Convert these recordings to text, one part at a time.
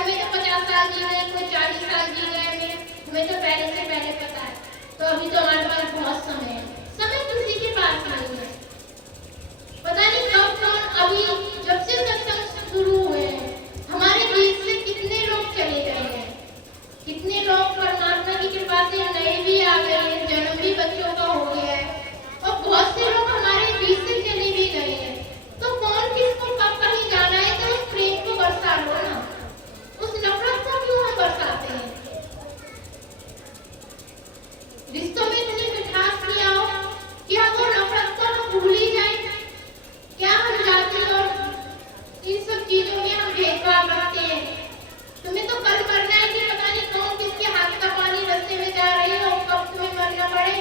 हमें तो 50 साल जी गए, कोई 40 साल जी गए, हमें तो पहले से पहले पता है। तो अभी तो हमारे पास बहुत समय है, समय किसी के पास नहीं है। पता नहीं कब कौन, अभी जब से सत्संग शुरू हुए हैं हमारे बीच से कितने लोग चले गए हैं, कितने लोग परमात्मा की कृपा से नए भी आ गए हैं, जन्म भी बच्चों का हो गया है, और बहुत से लोग हमारे बीच से चले भी गए हैं। तो कौन किसको कब कहीं जाना है, तो उस प्रेम को बरसा लो ना, उस नफरत को क्यों हम बरसाते हैं। रिश्तों में इतनी मिठास किया हो, क्या वो नफरत को हम भूल ही जाए? क्या हम जाति और इन सब चीजों में हम भेदभाव रखते हैं? तुम्हें तो कल मरना है कि पता नहीं कौन किसके हाथ का पानी रास्ते में जा रही हो, कब तुम्हें मरना पड़े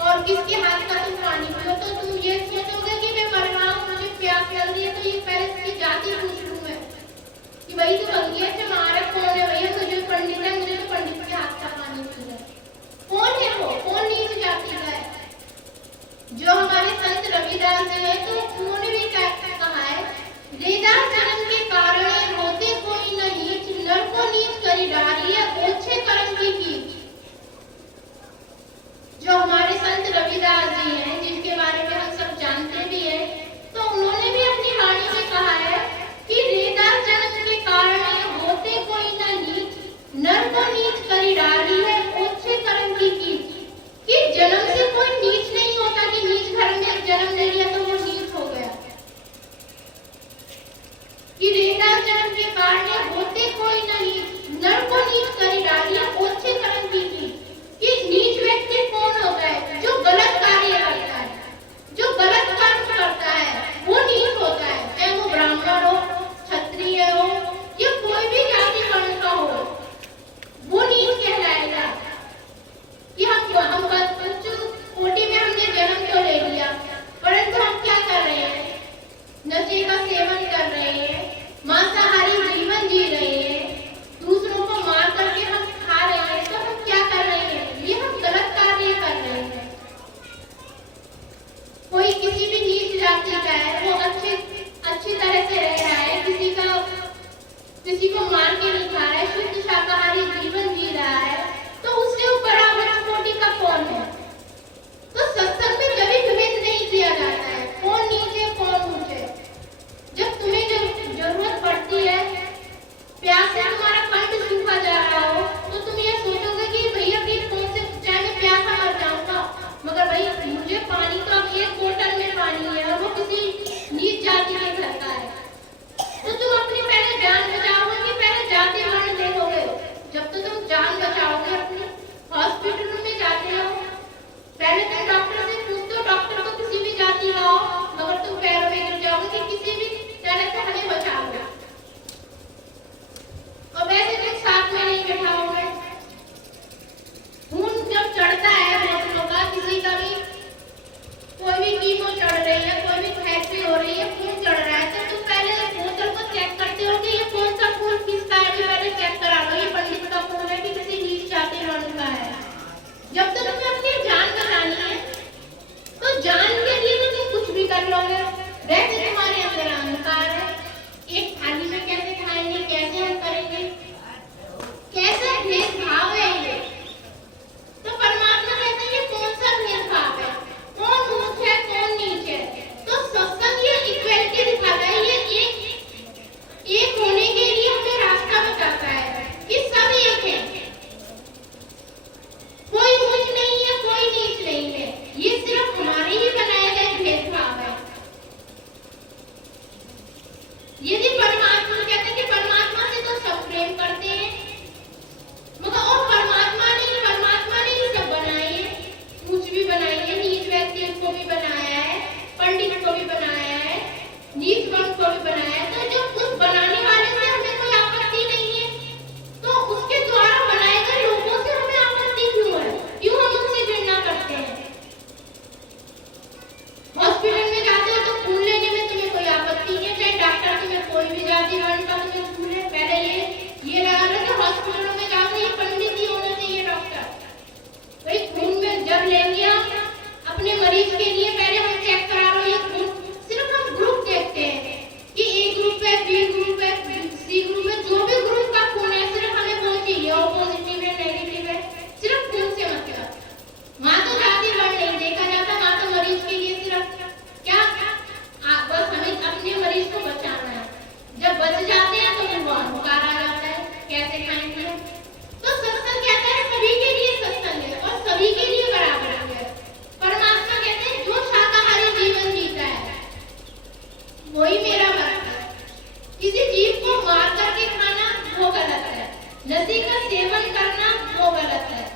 और किसके हाथ का तुम पानी पियो, तो तुम ये सोचोगे कि मैं मर रहा हूँ, मुझे प्यास लग रही है, तो ये पहले इसकी जाति पूछ लूं मैं कि भाई तू बंगिया से मारा कौन है भैया, तुझे पंडित है, मुझे तो पंडित के हाथ का पानी पीना है। कौन है वो, कौन नीच जाति का है? जो हमारे संत रविदास जी है, तो उन्होंने भी क्या कहा है, रेदास जन्म के कारण होते कोई न नीच, नर को नीच करी डारी है ओछे कर्म की कीच। जो हमारे संत रविदास जी हैं, जिनके बारे में हम सब जानते भी हैं, तो उन्होंने भी अपनी वाणी में कहा है कि रेदास जन्म के कारण होते कोई न नीच, नर को नीच करी डारी है ओछे कर्म की कीच। कि जन्म से कोई नीच नहीं होता, कि नीच घर में जन्म ले लिया तो वो नीच हो गया। कि रेदास जन्म के कारण होते कोई न नीच, नर को नीच करी डाली है ओछे कर्म की कीच। कि नीच व्यक्ति कौन होता है? जो गलत कार्य करता है, जो गलत कर्म करता है, वो नीच होता है। चाहे वो ब्राह्मण हो, क्षत्रिय हो, या कोई भी जाति वर्ण का हो, वो नीच कहलाएगा। कि हम उच्च कोटि में हमने जन्म तो ले लिया, परंतु हम क्या कर रहे हैं? नशे का सेवन कर रहे हैं, मांसाहारी जीवन जी रहे हैं, दूसरों को मार करके हम खा रहे हैं, तो हम क्या कर रहे हैं? ये हम गलत कार्य कर रहे हैं। कोई किसी भी नीच जाति का है, वो अच्छी तरह से रह रहा है, किसी को मार के नहीं खा रहा है, शुद्ध शाकाहारी जीवन जी रहा है, तो उससे ऊपर बड़ा कोटि का कौन है? तो सत्संग में कभी भेद नहीं किया जाता है, कौन नीचे कौन ऊंचे। जब तुम्हें जब जरूरत पड़ती है, प्यास से तुम्हारा कंठ सूखा जा रहा हो, तो तुम ये सोचोगे कि भैया फिर कौन से, चाहे मैं प्यासा मर जाऊंगा, मगर भाई मुझे पानी तो अब एक बोतल में पानी है और वो किसी नीच जाति के घर का है, तो तुम अपनी पहले जान बचाओगे कि पहले जाति वर्ण देखोगे? जब तो तुम जान बचाओगे, अपनी हॉस्पिटल में जाते हो, पहले तुम डॉक्टर से पूछते हो, डॉक्टर को किसी भी जाति का हो, मगर तुम पैरों में गिर जाओगे कि किसी भी तरह से हमें बचाओगे, और वैसे तुम साथ में नहीं बैठाओगे। खून जब चढ़ता है बोतलों का, किसी का भी कोई भी कीमो चढ़ रही है, कोई भी फैक्ट्री हो रही है, खून चढ़ रहा है, तो तुम पहले बोतल को चेक करते हो कि ये कौन सा खून किसका है, पहले चेक करा लो, ये पंडित का खून है कि किसी नीच जाति वर्ण का है। जब तक तुम्हें अपनी जान बचानी है, तो जान के लिए तो तुम कुछ भी कर लोगे। वैसे तुम्हारे अंदर अहंकार है, एक थाली में कैसे खाएंगे, कैसे हम करेंगे, कैसे भेदभाव है ये। तो परमात्मा कहते हैं ये कौन सा भेदभाव है, कौन ऊंच है कौन नीच है। तो सत्संग ये इक्वलिटी दिखाता है, ये एक होने के लिए हमें रास्ता बताता है कि सब एक है, कोई ऊंच नहीं है कोई नीच नहीं है, ये सिर्फ हमारे ही बनाए गए भेदभाव है। यदि परमात्मा कहते हैं कि परमात्मा से तो सब प्रेम करते हैं, मगर और परमात्मा ने ही सब बनाए हैं, ऊंच भी बनाई है, नीच व्यक्ति को भी बनाया है, पंडित को भी बनाया है, नीच वर्ण को भी बनाया है। तो जो उस बनाने वाले से हमें कोई आपत्ति नहीं है, तो उसके द्वारा बनाए गए लोगों से हमें आपत्ति क्यों है? क्यों हम उनसे घृणा करते हैं? हॉस्पिटल में जाते हो तो खून लेने में तुम्हें कोई आपत्ति नहीं है, चाहे डॉक्टर तुम्हें कोई भी जाति वर्ण का तुम्हें खून है, पहले ये लगा लो कि हॉस्पिटलों में जाते ये पंडित ही होना चाहिए डॉक्टर। भाई खून में जब लेंगे हम अपने मरीज के लिए, पहले हम चेक करा लो ये खून। सिर्फ हम ग्रुप देखते हैं कि ए ग्रुप है, बी ग्रुप है, सी ग्रुप है, जो भी ग्रुप का खून किसी जीव को मार करके खाना वो गलत है। नदी का सेवन करना वो गलत है।